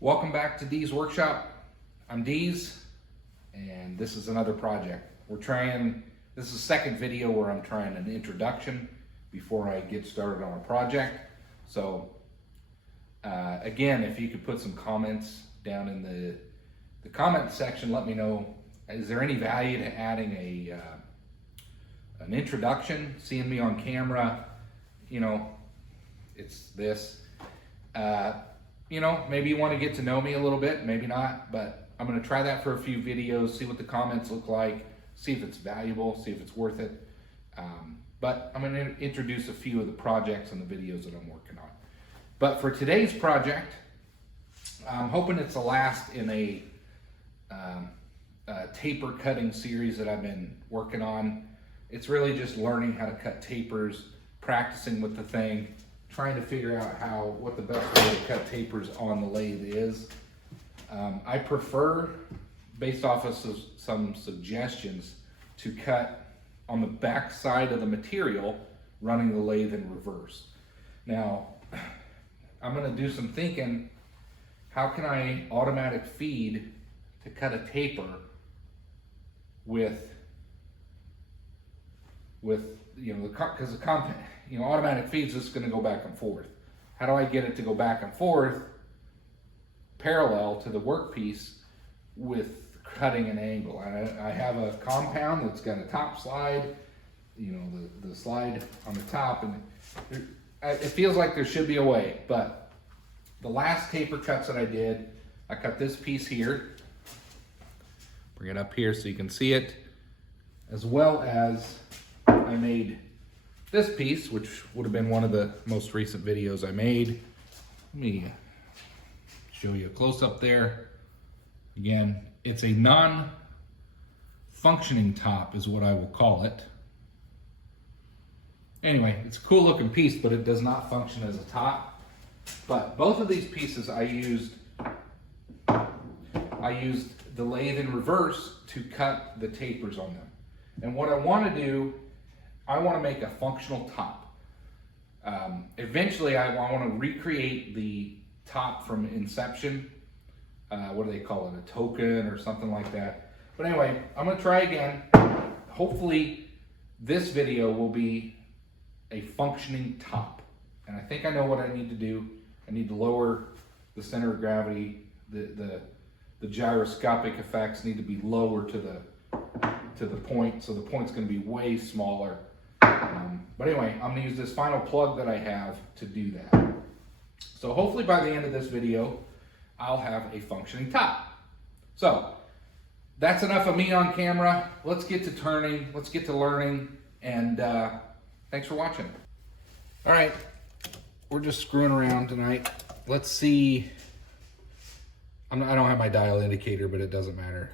Welcome back to Dee's Workshop. I'm Dee's, and this is another project. This is the second video where I'm trying an introduction before I get started on a project. So again, if you could put some comments down in the comment section, let me know, is there any value to adding an introduction, seeing me on camera, it's this. Maybe you want to get to know me a little bit, maybe not, but I'm going to try that for a few videos, see what the comments look like, see if it's valuable, see if it's worth it. But I'm going to introduce a few of the projects and the videos that I'm working on. But for today's project, I'm hoping it's the last in a taper cutting series that I've been working on. It's really just learning how to cut tapers, practicing with the thing, trying to figure out what the best way to cut tapers on the lathe is. I prefer, based off of some suggestions, to cut on the back side of the material, running the lathe in reverse. Now, I'm gonna do some thinking, how can I automatic feed to cut a taper with because the automatic feed's just going to go back and forth. How do I get it to go back and forth parallel to the workpiece with cutting an angle? I have a compound that's got a top slide, the slide on the top, and it feels like there should be a way, but the last taper cuts that I did, I cut this piece here, bring it up here so you can see it, as well as I made this piece, which would have been one of the most recent videos I made. Let me show you a close-up there. Again, it's a non-functioning top is what I will call it. Anyway, it's a cool looking piece, but it does not function as a top. But both of these pieces I used the lathe in reverse to cut the tapers on them. And what I want to do, I want to make a functional top. Eventually, I want to recreate the top from Inception. What do they call it? A token or something like that. But anyway, I'm going to try again. Hopefully, this video will be a functioning top. And I think I know what I need to do. I need to lower the center of gravity. The gyroscopic effects need to be lower to the point, so the point's going to be way smaller. But anyway, I'm going to use this final plug that I have to do that. So hopefully by the end of this video, I'll have a functioning top. So that's enough of me on camera. Let's get to turning, let's get to learning, and thanks for watching. All right, we're just screwing around tonight. Let's see. I don't have my dial indicator, but it doesn't matter.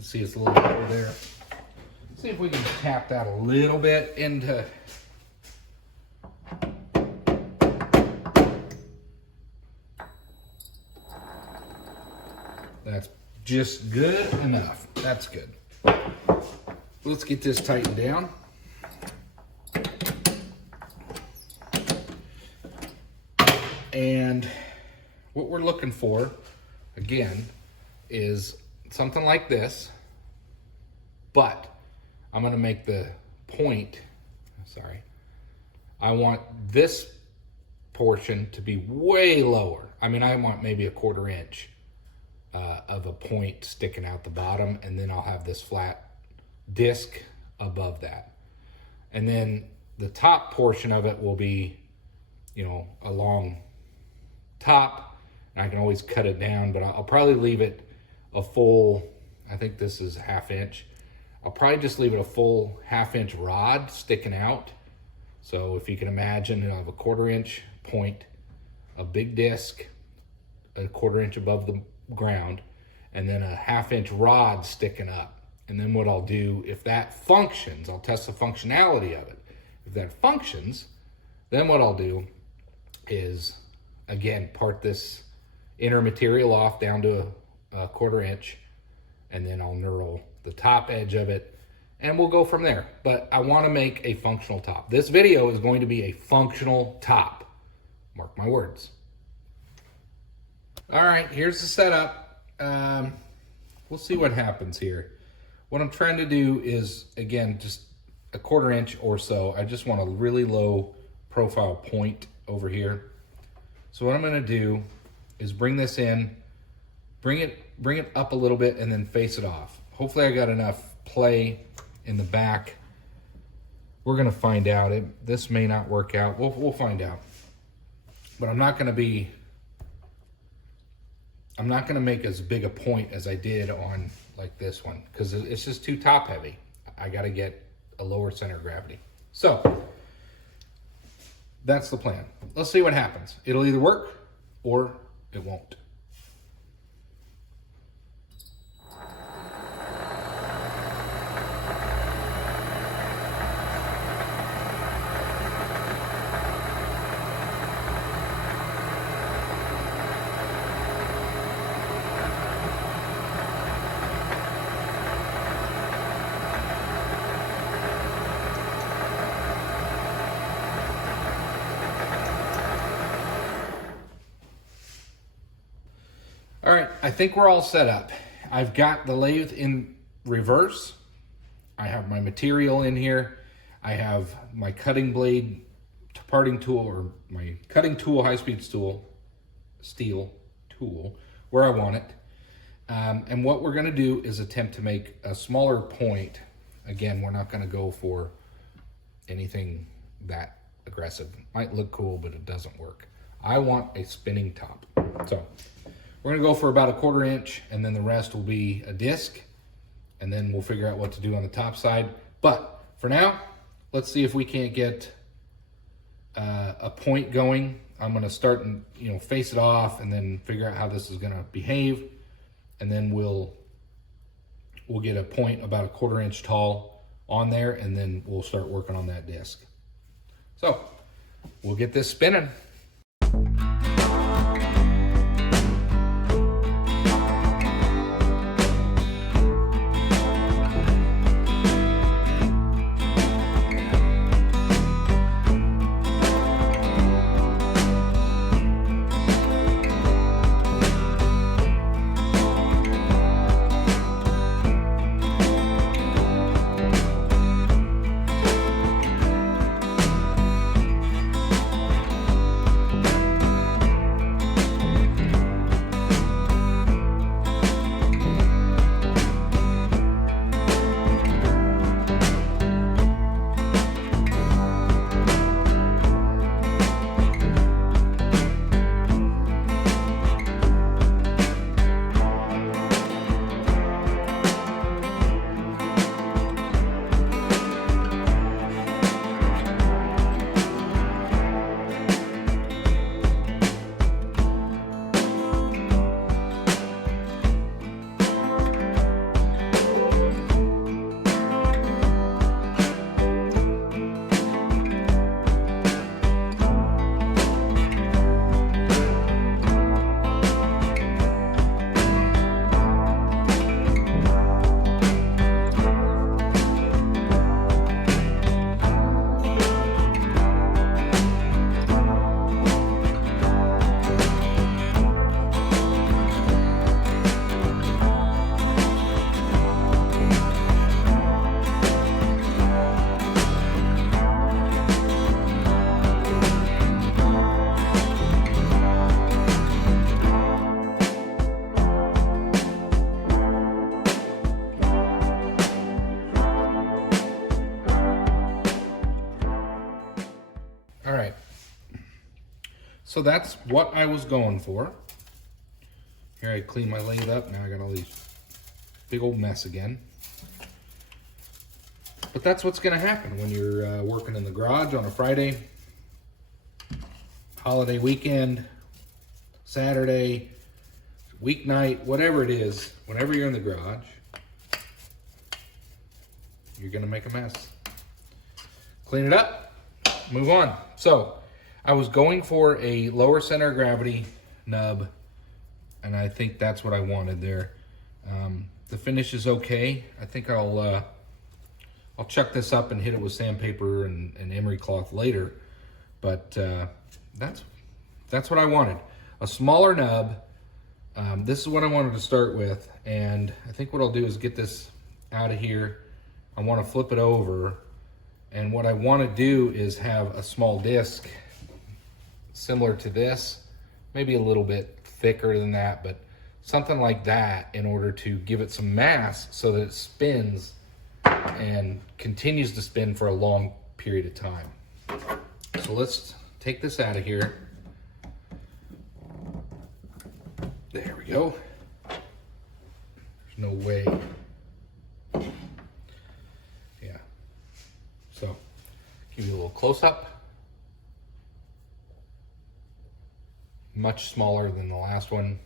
See, it's a little better there. Let's see if we can tap that a little bit into. That's just good enough. That's good. Let's get this tightened down. And what we're looking for, again, is something like this, but I'm going to make the point, I want this portion to be way lower. I want maybe a 1/4 inch of a point sticking out the bottom, and then I'll have this flat disc above that. And then the top portion of it will be, a long top, and I can always cut it down, but I'll probably leave it a full, I think this is 1/2 inch. I'll probably just leave it a full 1/2 inch rod sticking out. So if you can imagine, I'll have a 1/4 inch point, a big disc, a 1/4 inch above the ground, and then a 1/2 inch rod sticking up. And then what I'll do, if that functions, I'll test the functionality of it. If that functions, then what I'll do is, again, part this inner material off down to a 1/4 inch, and then I'll knurl the top edge of it and we'll go from there. But I want to make a functional top. This video is going to be a functional top. Mark my words. All right, here's the setup. We'll see what happens here. What I'm trying to do is, again, just a 1/4 inch or so. I just want a really low profile point over here. So what I'm gonna do is bring this in, bring it up a little bit, and then face it off. Hopefully I got enough play in the back. We're gonna find out. This may not work out. We'll find out. But I'm not gonna make as big a point as I did on like this one, because it's just too top heavy. I gotta get a lower center of gravity. So that's the plan. Let's see what happens. It'll either work or it won't. All right, I think we're all set up. I've got the lathe in reverse. I have my material in here. I have my cutting blade parting tool, or my cutting tool, high-speed steel tool, where I want it. And what we're gonna do is attempt to make a smaller point. Again, we're not gonna go for anything that aggressive. Might look cool, but it doesn't work. I want a spinning top. So we're gonna go for about a 1/4 inch, and then the rest will be a disc, and then we'll figure out what to do on the top side. But for now, let's see if we can't get a point going. I'm gonna start and face it off, and then figure out how this is gonna behave, and then we'll get a point about a 1/4 inch tall on there, and then we'll start working on that disc. So we'll get this spinning. All right, so that's what I was going for. Here I clean my lathe up. Now I got all these big old mess again. But that's what's gonna happen when you're working in the garage on a Friday, holiday weekend, Saturday, weeknight, whatever it is. Whenever you're in the garage, you're gonna make a mess. Clean it up, move on. So I was going for a lower center of gravity nub, and I think that's what I wanted there. The finish is okay. I think I'll I'll chuck this up and hit it with sandpaper and emery cloth later. But that's what I wanted. A smaller nub. This is what I wanted to start with. And I think what I'll do is get this out of here. I want to flip it over. And what I want to do is have a small disc similar to this. Maybe a little bit thicker than that, but something like that in order to give it some mass so that it spins and continues to spin for a long period of time. So let's take this out of here. There we go. There's no way. Yeah. So, give you a little close up. Much smaller than the last one.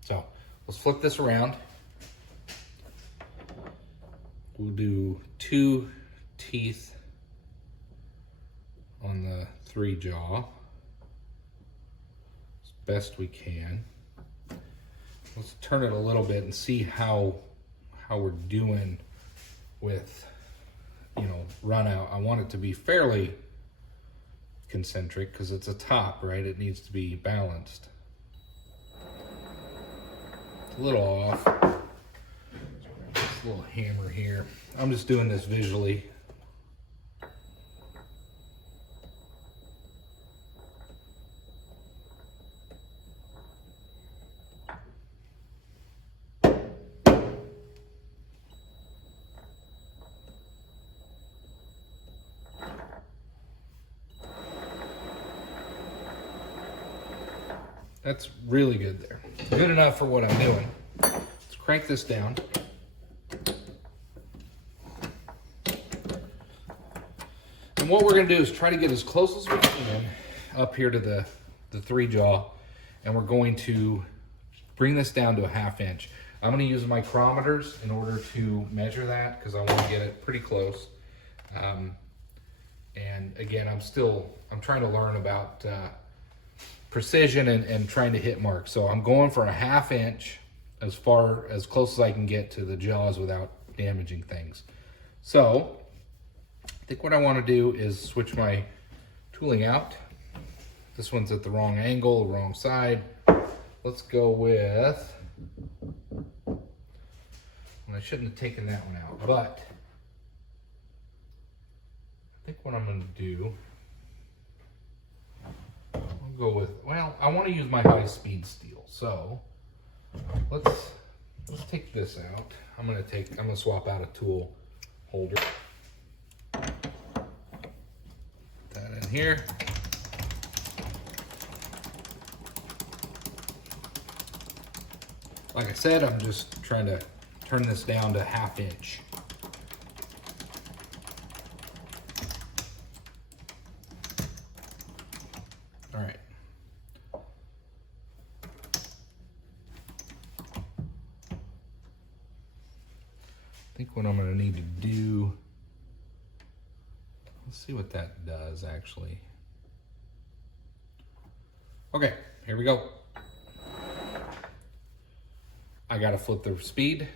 So, let's flip this around. We'll do 2 teeth on the 3 jaw as best we can. Let's turn it a little bit and see how we're doing with, you know, run out. I want it to be fairly concentric because it's a top, right? It needs to be balanced. It's a little off. This little hammer here. I'm just doing this visually. That's really good there. Good enough for what I'm doing. Let's crank this down. And what we're gonna do is try to get as close as we can up here to the 3 jaw. And we're going to bring this down to a 1/2 inch. I'm gonna use micrometers in order to measure that because I wanna get it pretty close. And again, I'm trying to learn about precision and trying to hit marks. So I'm going for a 1/2 inch as close as I can get to the jaws without damaging things. So I think what I want to do is switch my tooling out. This one's at the wrong angle, wrong side. Let's go with, and I shouldn't have taken that one out, but I think what I'm going to do, I'll go with, well, I want to use my high-speed steel, so let's take this out. I'm gonna swap out a tool holder. Put that in here. Like I said, I'm just trying to turn this down to 1/2 inch. All right. I think what I'm going to need to do, let's see what that does actually. Okay, here we go. I got to flip the speed.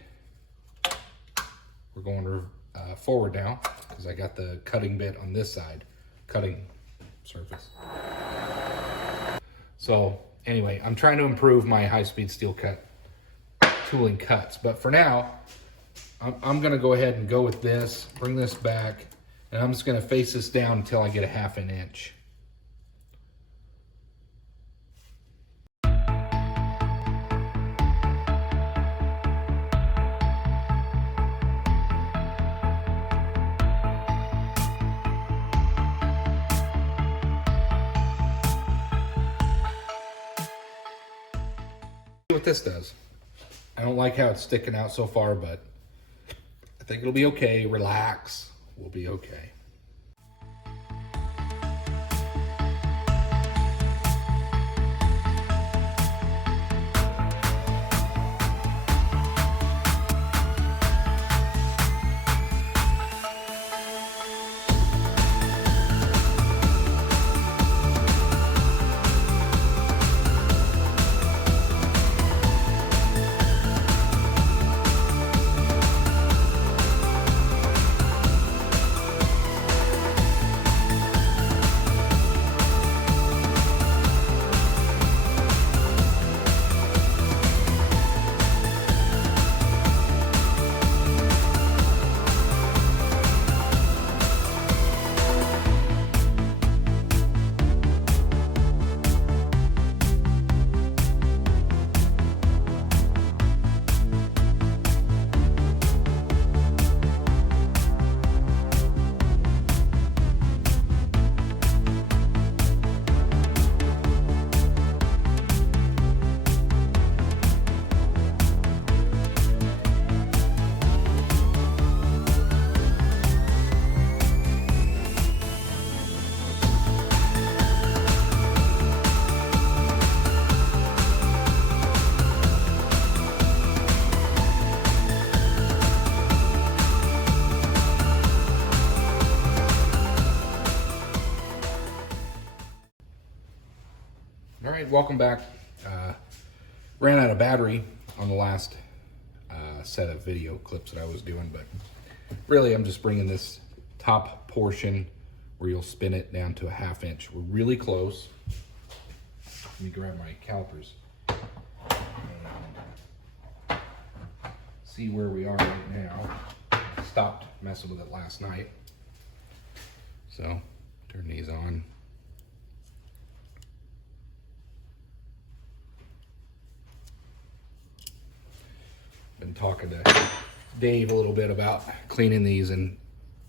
We're going forward now because I got the cutting bit on this side, cutting surface. So anyway, I'm trying to improve my high-speed steel cut tooling cuts, but for now, I'm gonna go ahead and go with this, bring this back, and I'm just gonna face this down until I get a 1/2 inch. See what this does. I don't like how it's sticking out so far, but I think it'll be okay. Relax. We'll be okay. All right, welcome back. Ran out of battery on the last set of video clips that I was doing, but really I'm just bringing this top portion where you'll spin it down to a 1/2 inch. We're really close. Let me grab my calipers and see where we are right now. I stopped messing with it last night. So turn these on. Been talking to Dave a little bit about cleaning these, and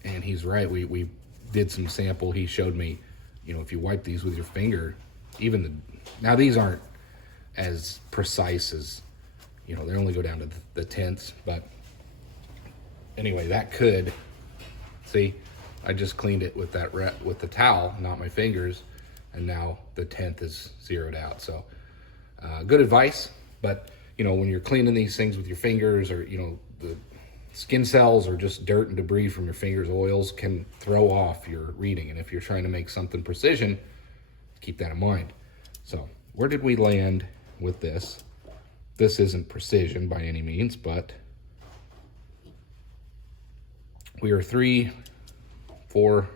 he's right. We did some sample. He showed me, you know, if you wipe these with your finger, even now these aren't as precise as, you know, they only go down to the tenths, but anyway, that could, see, I just cleaned it with that with the towel, not my fingers, and now the tenth is zeroed out. So good advice, but you know, when you're cleaning these things with your fingers, or, you know, the skin cells or just dirt and debris from your fingers, oils can throw off your reading. And if you're trying to make something precision, keep that in mind. So where did we land with this? This isn't precision by any means, but we are 3, 4,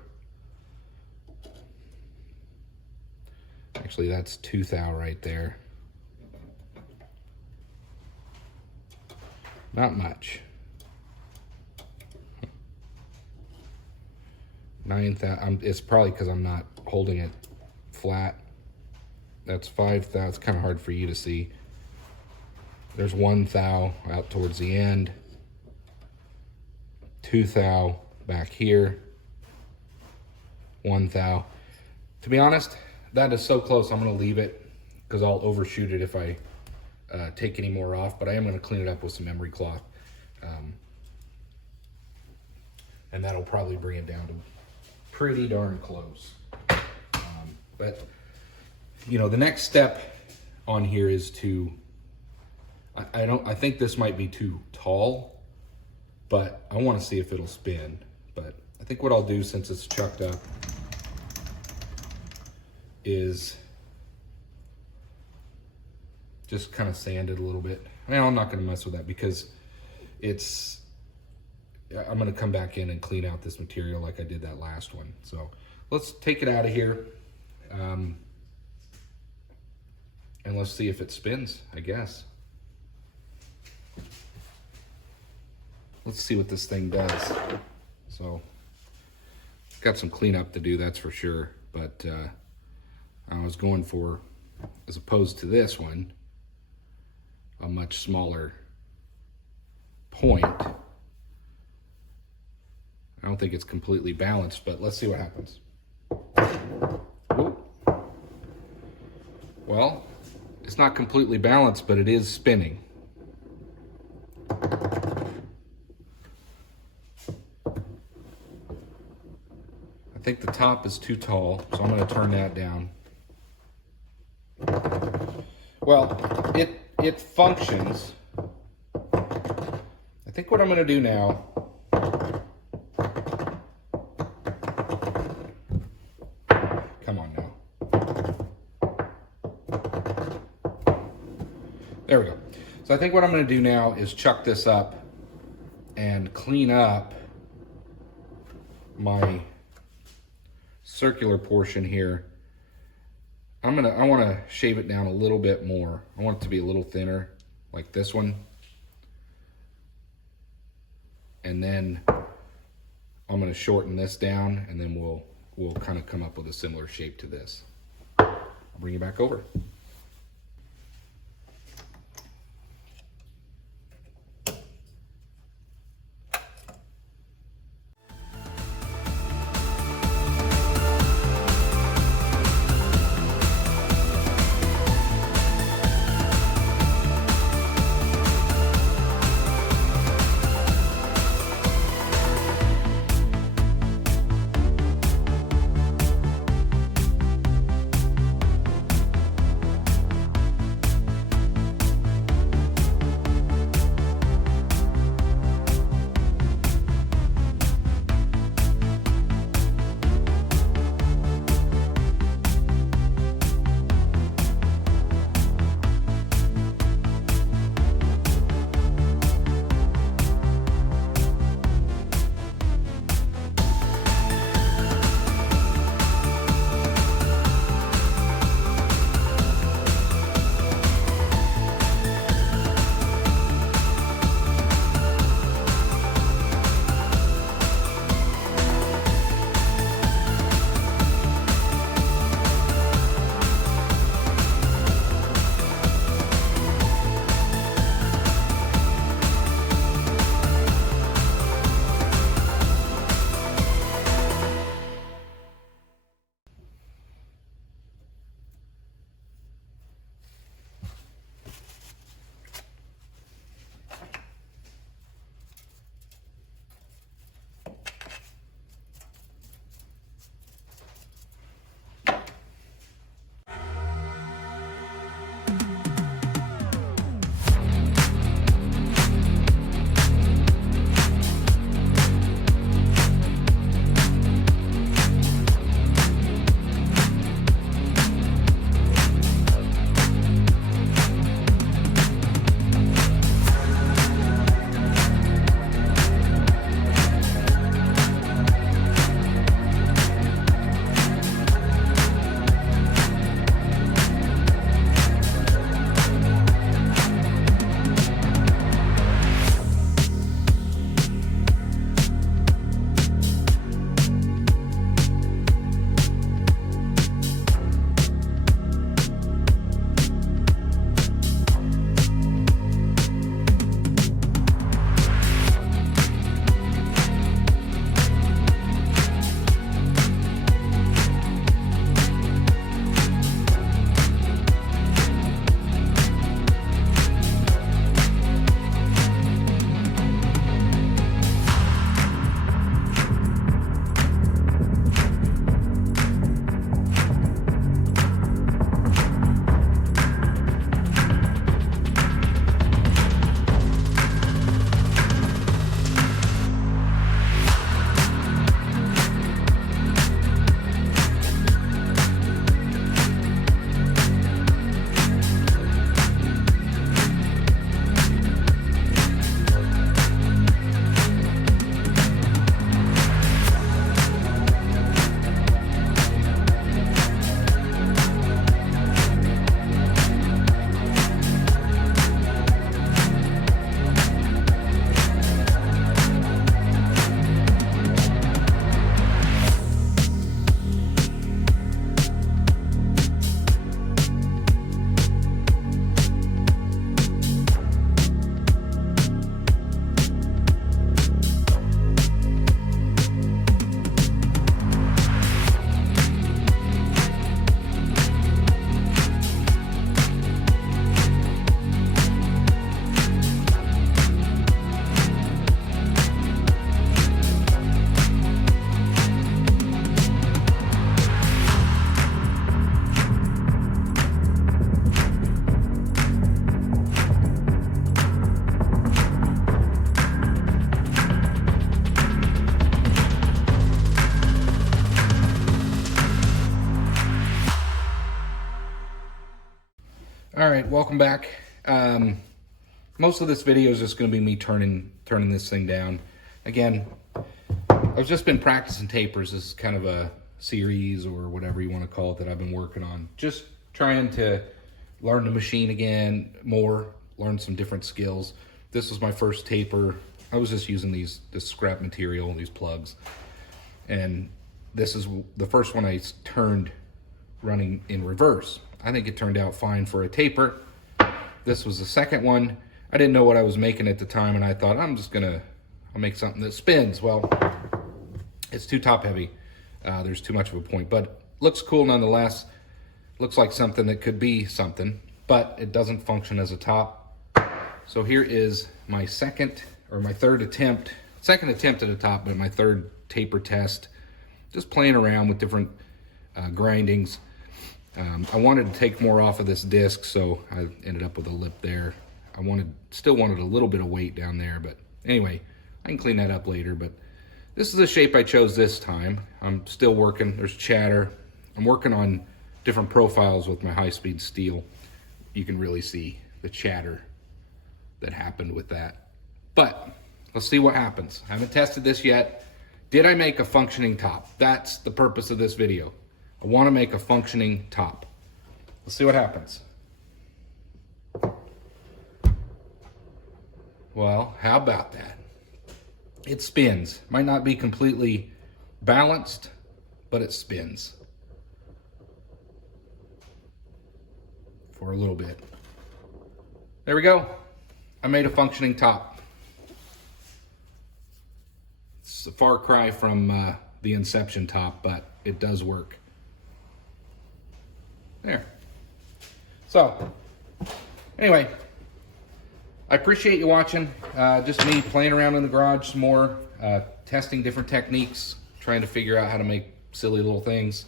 actually that's 2 thou right there. Not much. 9 thou. It's probably because I'm not holding it flat. That's 5 thou. It's kind of hard for you to see. There's 1 thou out towards the end. 2 thou back here. 1 thou. To be honest, that is so close. I'm going to leave it because I'll overshoot it if I take any more off, but I am going to clean it up with some emery cloth, and that'll probably bring it down to pretty darn close. But you know, the next step on here is to, I think this might be too tall, but I want to see if it'll spin. But I think what I'll do, since it's chucked up, is just kind of sand it a little bit. Well, I'm not going to mess with that because I'm going to come back in and clean out this material like I did that last one. So let's take it out of here, and let's see if it spins, I guess. Let's see what this thing does. So got some cleanup to do, that's for sure, but I was going for, as opposed to this one, a much smaller point. I don't think it's completely balanced, but let's see what happens. Ooh. Well, it's not completely balanced, but it is spinning. I think the top is too tall, so I'm going to turn that down. Well, it functions. I think what I'm going to do now, come on now. There we go. So I think what I'm going to do now is chuck this up and clean up my circular portion here. I want to shave it down a little bit more. I want it to be a little thinner, like this one. And then I'm going to shorten this down, and then we'll kind of come up with a similar shape to this. I'll bring you back over. All right, welcome back. Most of this video is just going to be me turning this thing down. Again, I've just been practicing tapers. This is kind of a series or whatever you want to call it that I've been working on. Just trying to learn the machine again more, learn some different skills. This was my first taper. I was just using this scrap material, these plugs. And this is the first one I turned running in reverse. I think it turned out fine for a taper. This was the second one. I didn't know what I was making at the time, and I thought I'll make something that spins. Well, it's too top heavy. There's too much of a point, but looks cool nonetheless. Looks like something that could be something, but it doesn't function as a top. So here is my third attempt at a top, but my third taper test. Just playing around with different grindings. I wanted to take more off of this disc, so I ended up with a lip there. I still wanted a little bit of weight down there, but anyway, I can clean that up later. But this is the shape I chose this time. I'm still working. There's chatter. I'm working on different profiles with my high-speed steel. You can really see the chatter that happened with that. But let's see what happens. I haven't tested this yet. Did I make a functioning top? That's the purpose of this video. I want to make a functioning top. Let's see what happens. Well, how about that? It spins. Might not be completely balanced, but it spins. For a little bit. There we go. I made a functioning top. It's a far cry from the Inception top, but it does work. There. So, anyway, I appreciate you watching. Just me playing around in the garage some more, testing different techniques, trying to figure out how to make silly little things,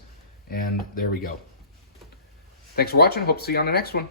and there we go. Thanks for watching. Hope to see you on the next one.